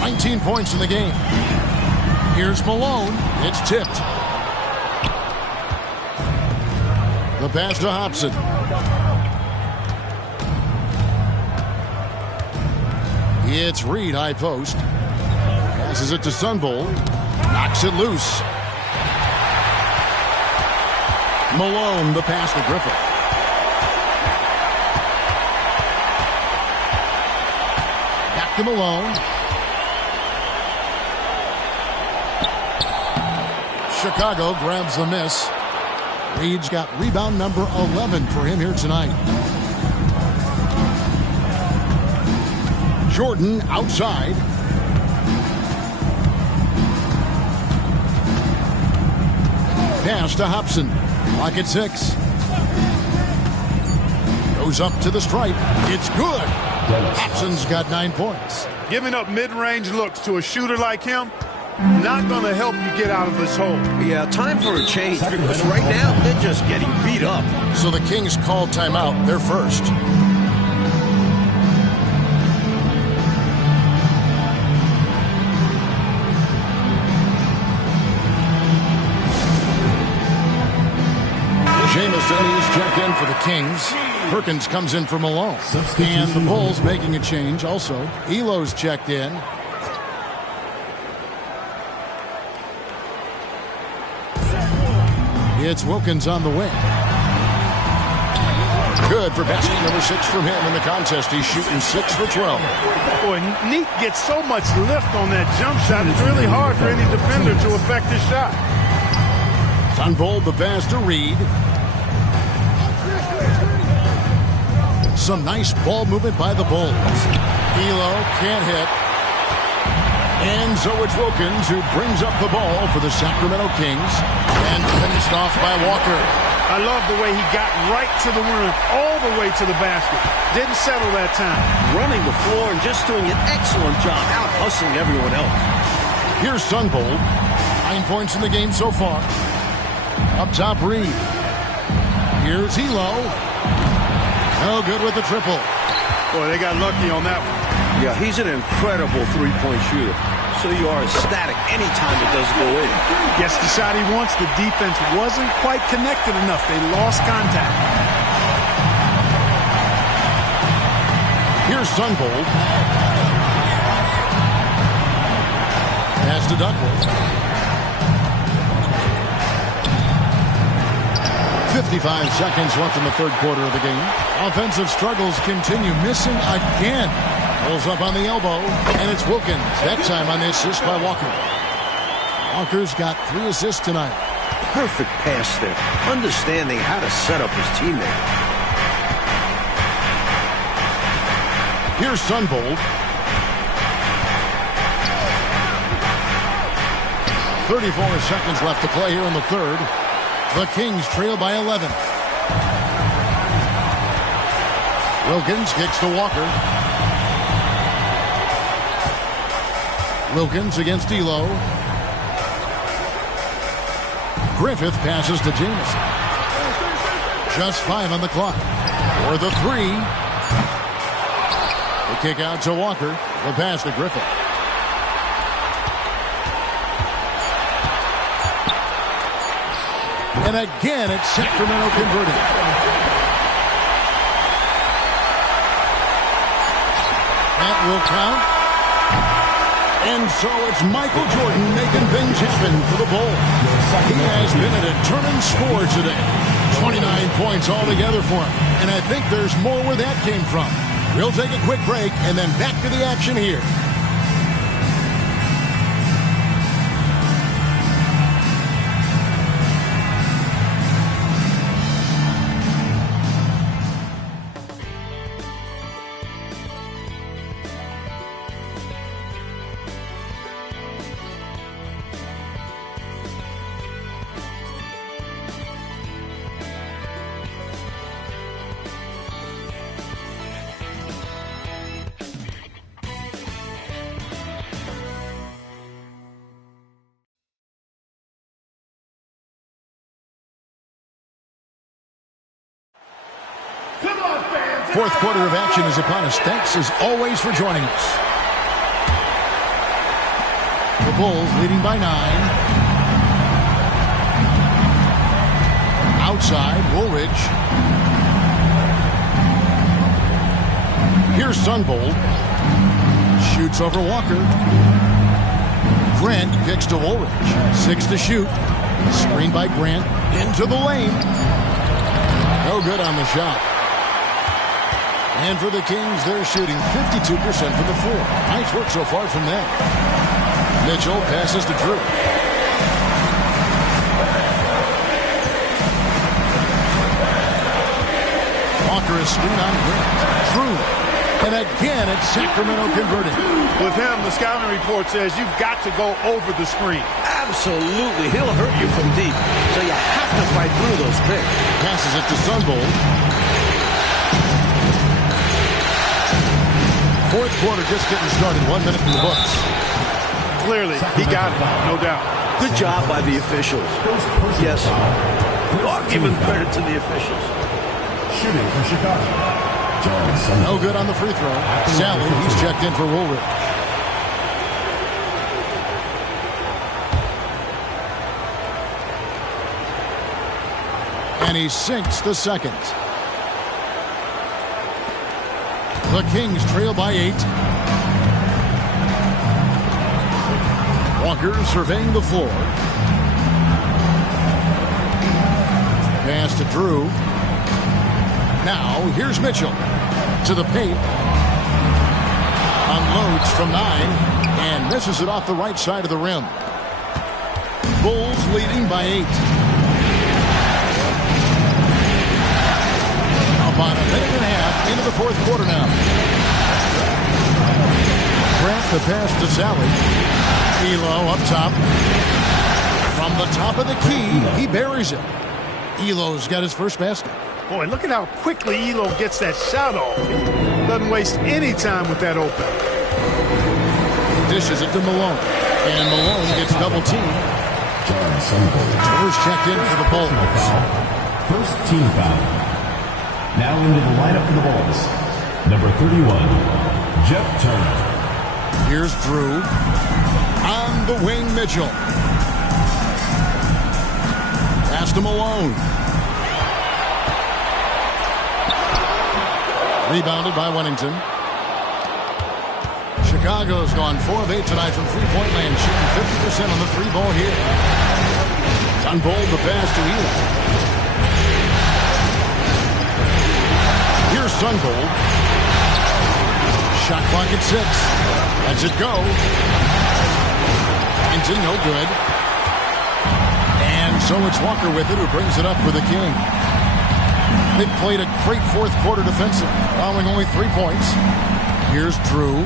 19 points in the game. Here's Malone. It's tipped. The pass to Hobson. It's Reed, high post. Passes it to Sunvold. Knocks it loose. Malone, the pass to Griffith. Back to Malone. Chicago grabs the miss. Reed's got rebound number 11 for him here tonight. Jordan outside. Pass to Hobson. Clock at 6. Goes up to the stripe. It's good. Hobson's got 9 points. Giving up mid-range looks to a shooter like him, not going to help you get out of this hole. Yeah, time for a change because right now they're just getting beat up. So the Kings call timeout. They're first. Jamison is checked in for the Kings. Perkins comes in for Malone. And the Bulls making a change also. Elo's checked in. It's Wilkins on the wing. Good for basket number 6 from him in the contest. He's shooting 6 for 12. Boy, Neat gets so much lift on that jump shot. It's really hard for any defender to affect his shot. Sunvold the pass to Reed. Some nice ball movement by the Bulls. Elo can't hit. And so it's Wilkins who brings up the ball for the Sacramento Kings. And finished off by Walker. I love the way he got right to the rim, all the way to the basket. Didn't settle that time. Running the floor and just doing an excellent job out hustling everyone else. Here's Sunvold. 9 points in the game so far. Up top, Reed. Here's Elo. No good with the triple. Boy, they got lucky on that one. Yeah, he's an incredible three-point shooter. So you are ecstatic anytime it does go in. Gets the shot he wants. The defense wasn't quite connected enough. They lost contact. Here's Sunvold. Pass to Duckworth. 55 seconds left in the third quarter of the game. Offensive struggles continue. Missing again. Pulls up on the elbow, and it's Wilkins. That time on the assist by Walker. Walker's got 3 assists tonight. Perfect pass there. Understanding how to set up his teammate. Here's Sunvold. 34 seconds left to play here in the third. The Kings trail by 11. Wilkins kicks to Walker. Wilkins against Elo. Griffith passes to Jamison. Just 5 on the clock. For the 3. The kick out to Walker. The pass to Griffith. And again, it's Sacramento converting. That will count. And so it's Michael Jordan making things happen for the Bulls. He has been a determined scorer today. 29 points altogether for him. And I think there's more where that came from. We'll take a quick break and then back to the action here. Fourth quarter of action is upon us. Thanks as always for joining us. The Bulls leading by 9. Outside, Woolridge. Here's Sunvold. Shoots over Walker. Grant kicks to Woolridge. 6 to shoot. Screen by Grant. Into the lane. No good on the shot. And for the Kings, they're shooting 52% from the floor. Nice work so far from them. Mitchell passes to Drew. Walker is screen on Grant. Drew. And again, it's Sacramento converting. With him, the scouting report says you've got to go over the screen. Absolutely. He'll hurt you from deep. So you have to fight through those picks. Passes it to Sunvold. Fourth quarter just getting started. 1 minute in the books. Clearly, he got it, no doubt. Good job by the officials. Yes, we are giving credit to the officials. Shooting for Chicago. No good on the free throw. Sally, he's checked in for Woolridge. And he sinks the second. The Kings trail by 8. Walker surveying the floor. Pass to Drew. Now, here's Mitchell. To the paint. Unloads from 9. And misses it off the right side of the rim. Bulls leading by 8. About a minute and a half into the fourth quarter now. Grant the pass to Sally. Elo up top. From the top of the key, he buries it. Elo's got his first basket. Boy, look at how quickly Elo gets that shot off. He doesn't waste any time with that open. Dishes it to Malone. And Malone gets double teamed. Turner's checked in for the Bulls. First team foul. Now into the lineup for the Bulls. Number 31, Jeff Turner. Here's Drew. On the wing, Mitchell. Pass to Malone. Rebounded by Wennington. Chicago's gone 4 of 8 tonight from three-point land, shooting 50% on the three ball here. Sunvold the pass to Elo. Here's Sunvold. Shot clock at 6. Lets it go. Into no good. And so it's Walker with it who brings it up for the King. They played a great fourth quarter defensive, allowing only 3 points. Here's Drew.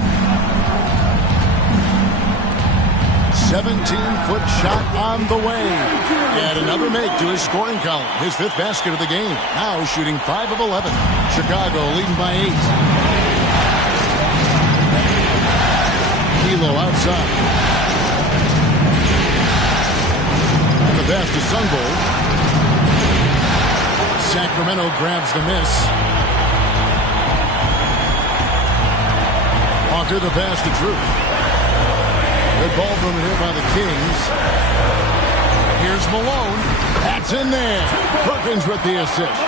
17-foot shot on the way. And another make to his scoring column. His 5th basket of the game. Now shooting 5 of 11. Chicago leading by 8. Elo outside. And the pass to Sungbold. Sacramento grabs the miss. Walker the pass to Drew. Good ball movement here by the Kings. Here's Malone. That's in there. Perkins with the assist.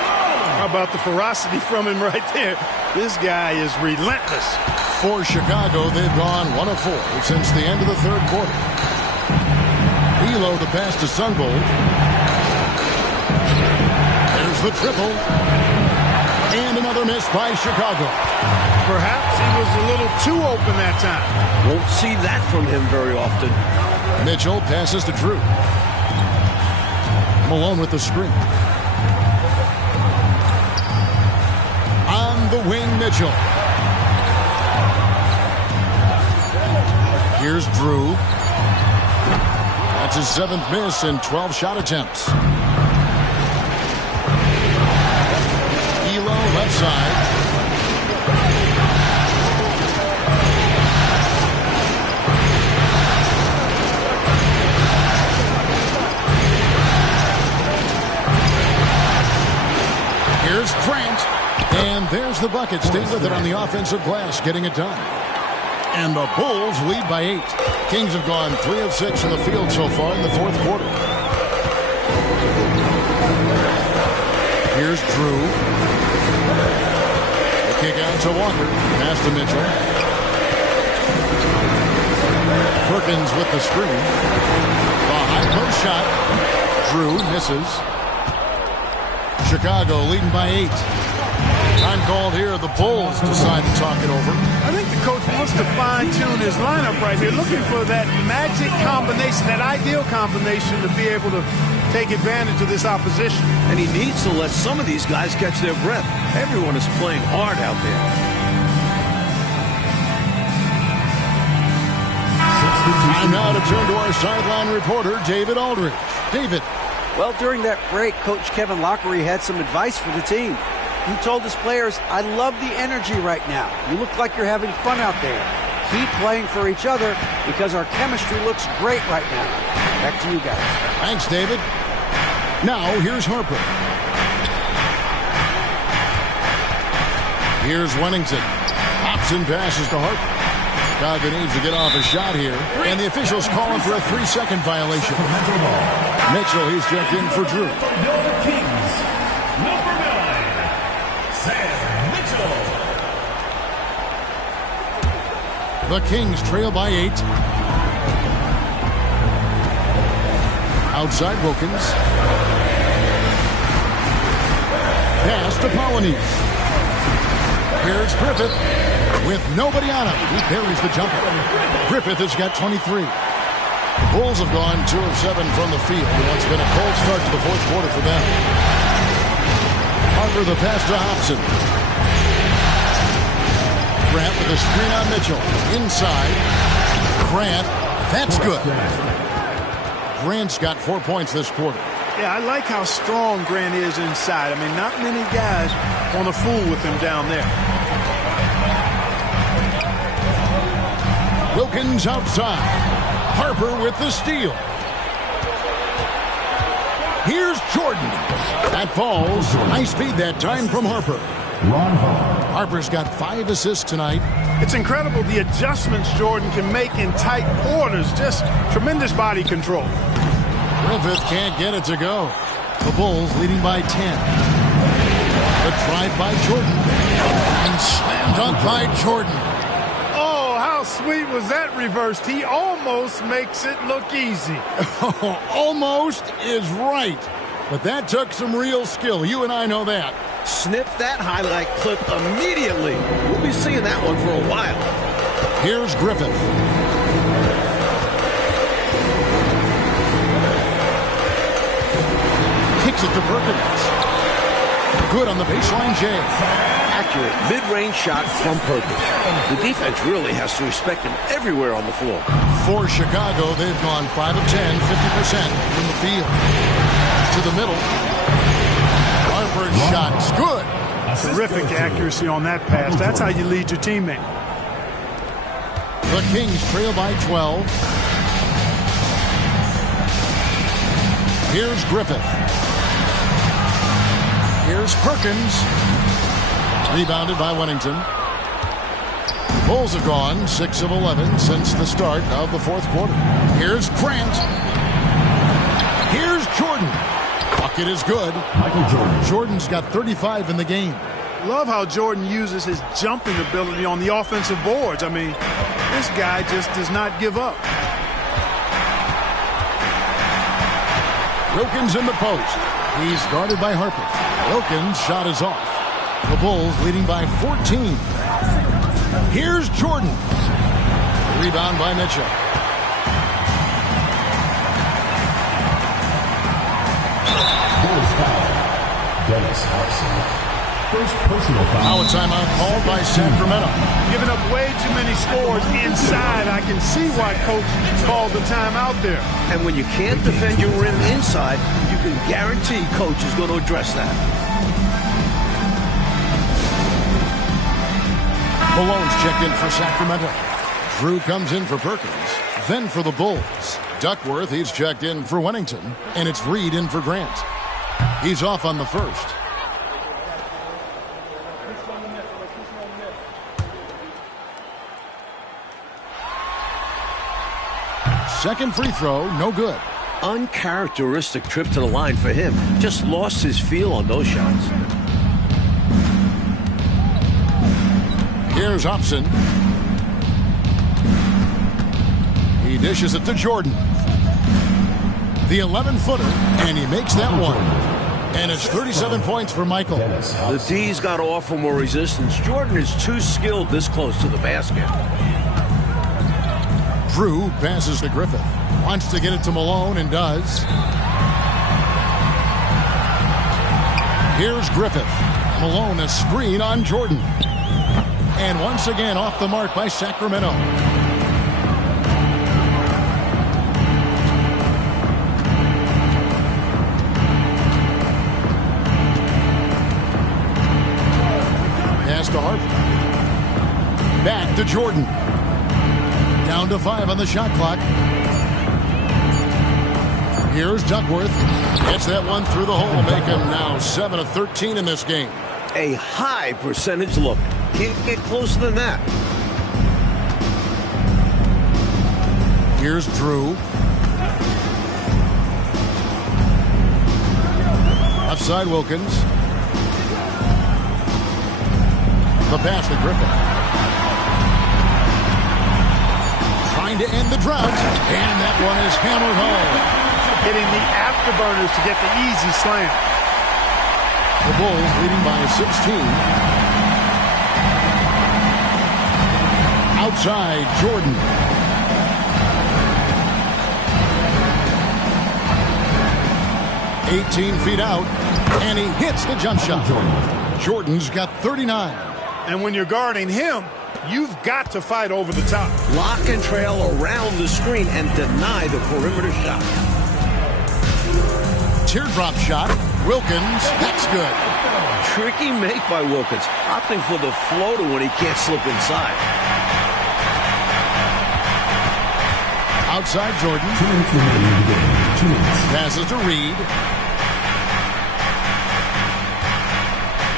How about the ferocity from him right there? This guy is relentless. For Chicago, they've gone 1 of 4 since the end of the 3rd quarter. Elo the pass to Sungbold. There's the triple. And another miss by Chicago. Perhaps he was a little too open that time. Won't see that from him very often. Mitchell passes to Drew. Malone with the screen. On the wing, Mitchell. Here's Drew. That's his 7th miss in 12 shot attempts. Elo left side. Here's Grant. And there's the bucket. Stay with it on the offensive glass, getting it done. And the Bulls lead by 8. Kings have gone 3 of 6 in the field so far in the 4th quarter. Here's Drew. The kick out to Walker. Pass to Mitchell. Perkins with the screen. The high post shot. Drew misses. Chicago leading by 8. Time called here. The Bulls decide to talk it over. I think the coach wants to fine-tune his lineup right here, looking for that magic combination, that ideal combination to be able to take advantage of this opposition. And he needs to let some of these guys catch their breath. Everyone is playing hard out there. Time now to turn to our sideline reporter, David Aldridge. David. Well, during that break, Coach Kevin Lockery had some advice for the team. He told his players, I love the energy right now. You look like you're having fun out there. Keep playing for each other because our chemistry looks great right now. Back to you guys. Thanks, David. Now, here's Harper. Here's Wennington. Hobson passes to Harper. Chicago needs to get off a shot here. And the officials calling for a 3-second violation. Mitchell, he's checked in for Drew. Kings, number 9, Mitchell. The Kings trail by 8. Outside Wilkins. Pass to Polonese. Here's Griffith with nobody on him. He buries the jumper. Griffith has got 23. The Bulls have gone 2 of 7 from the field in what's been a cold start to the 4th quarter for them. Harper the pass to Hobson. Grant with a screen on Mitchell. Inside. Grant. That's good. Grant's got 4 points this quarter. Yeah, I like how strong Grant is inside. I mean, not many guys want to fool with him down there. Wilkins outside. Harper with the steal. Here's Jordan. That falls. Nice feed that time from Harper. Harper's got 5 assists tonight. It's incredible the adjustments Jordan can make in tight quarters. Just tremendous body control. Griffith can't get it to go. The Bulls leading by 10. The drive by Jordan. And slam dunk by Jordan. Oh, how sweet was that reversed? He almost makes it look easy. Almost is right. But that took some real skill. You and I know that. Snip that highlight clip immediately. We'll be seeing that one for a while. Here's Griffith. Kicks it to Perkins. Good on the baseline, Jay. accurate mid-range shot from Perkins. The defense really has to respect him everywhere on the floor. For Chicago, they've gone 5 of 10, 50% from the field. To the middle. Harper's shot's good. Terrific accuracy on that pass. That's how you lead your teammate. The Kings trail by 12. Here's Griffith. Here's Perkins. Rebounded by Wennington. Bulls have gone 6 of 11 since the start of the fourth quarter. Here's Grant. Here's Jordan. Bucket is good. Michael Jordan. Jordan's got 35 in the game. Love how Jordan uses his jumping ability on the offensive boards. I mean, this guy just does not give up. Wilkins in the post. He's guarded by Harper. Wilkins' shot is off. The Bulls leading by 14. Here's Jordan. Rebound by Mitchell. Bulls foul. Dennis Hobson. First personal foul. Now a timeout called by Sacramento. Giving up way too many scores inside. I can see why coach called the timeout there. And when you can't defend your rim inside, you can guarantee coach is going to address that. Malone's checked in for Sacramento. Drew comes in for Perkins. Then for the Bulls. Duckworth, he's checked in for Wennington. And it's Reed in for Grant. He's off on the first. Second free throw, no good. Uncharacteristic trip to the line for him. Just lost his feel on those shots. Here's Hobson. He dishes it to Jordan. The 11-footer, and he makes that one. And it's 37 points for Michael. The D's got to offer more resistance. Jordan is too skilled this close to the basket. Drew passes to Griffith. Wants to get it to Malone and does. Here's Griffith. Malone a screen on Jordan. And once again off the mark by Sacramento. Pass to Harper. Back to Jordan. Down to 5 on the shot clock. Here's Duckworth. Gets that one through the hole. Make him now 7 of 13 in this game. A high percentage look. Can't get closer than that. Here's Drew. Outside Wilkins. The pass to Griffith. Trying to end the drought, and that one is hammered home. Hitting the afterburners to get the easy slam. The Bulls leading by 16. Outside, Jordan. $18 feet out, and he hits the jump shot. Jordan's got 39. And when you're guarding him, you've got to fight over the top. Lock and trail around the screen and deny the perimeter shot. Teardrop shot. Wilkins, that's good. Tricky make by Wilkins, opting for the floater when he can't slip inside. Outside Jordan. 2 minutes remaining in the game. 2 minutes. Passes to Reed.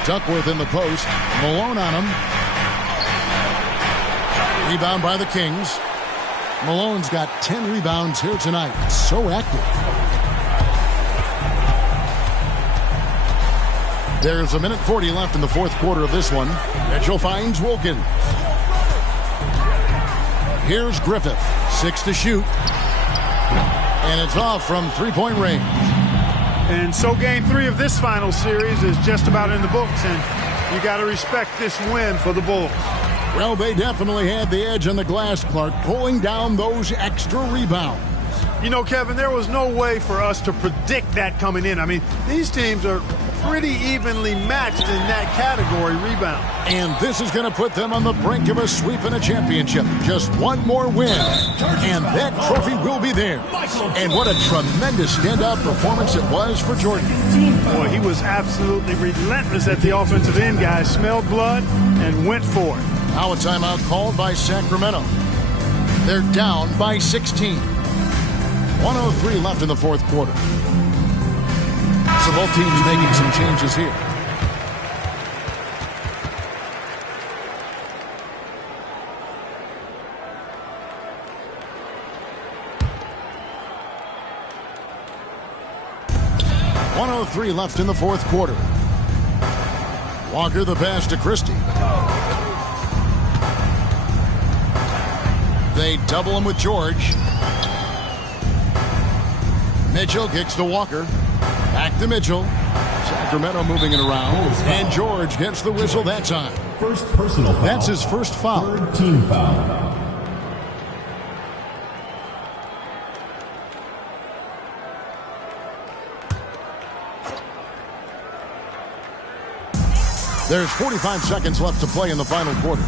Duckworth in the post. Malone on him. Rebound by the Kings. Malone's got 10 rebounds here tonight. So active. There's 1:40 left in the fourth quarter of this one. Mitchell finds Wilkins. Here's Griffith. 6 to shoot. And it's off from three-point range. And so game 3 of this final series is just about in the books. And you got to respect this win for the Bulls. Well, they definitely had the edge on the glass, Clark, pulling down those extra rebounds. You know, Kevin, there was no way for us to predict that coming in. I mean, these teams are pretty evenly matched in that category, rebound. And this is going to put them on the brink of a sweep in a championship. Just one more win, and that trophy will be theirs. And what a tremendous standout performance it was for Jordan. Boy, he was absolutely relentless at the offensive end, guys. Smelled blood and went for it. Now a timeout called by Sacramento. They're down by 16. 1:03 left in the fourth quarter. So both teams making some changes here. .103 left in the fourth quarter. Walker the pass to Christie. They double him with George. Mitchell kicks to Walker. Back to Mitchell. Sacramento moving it around. And George gets the whistle that time. First personal foul. That's his first foul. Third team foul. There's 45 seconds left to play in the final quarter.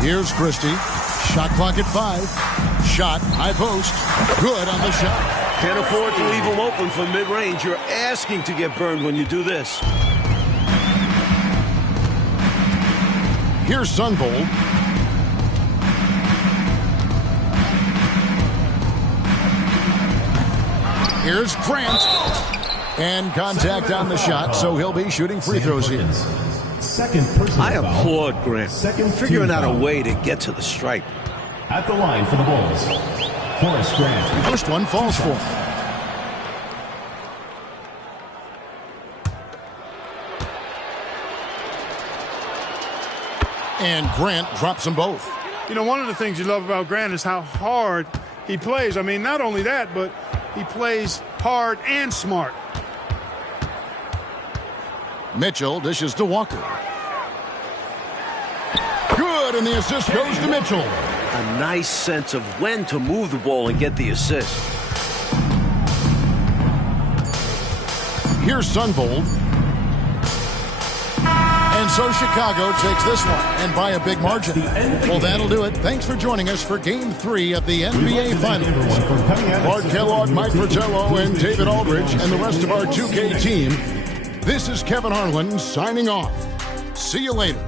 Here's Christie. Shot clock at 5. Shot, high post. Good on the shot. Can't afford to leave him open for mid-range. You're asking to get burned when you do this. Here's Sunvold. Here's Grant. And contact on the shot, so he'll be shooting free throws here. Second personal I foul. applaud Grant. Second Figuring team out a foul. way to get to the stripe. At the line for the Bulls, Horace Grant. First one falls for him. And Grant drops them both. You know, one of the things you love about Grant is how hard he plays. I mean, not only that, but he plays hard and smart. Mitchell dishes to Walker. Good, and the assist goes to Mitchell. A nice sense of when to move the ball and get the assist. Here's Sunvold. And so Chicago takes this one, and by a big margin. Well, that'll do it. Thanks for joining us for Game 3 of the NBA Finals. Clark Kellogg, Mike Fratello, and David Aldridge, and the rest of our 2K team. This is Kevin Harlan signing off. See you later.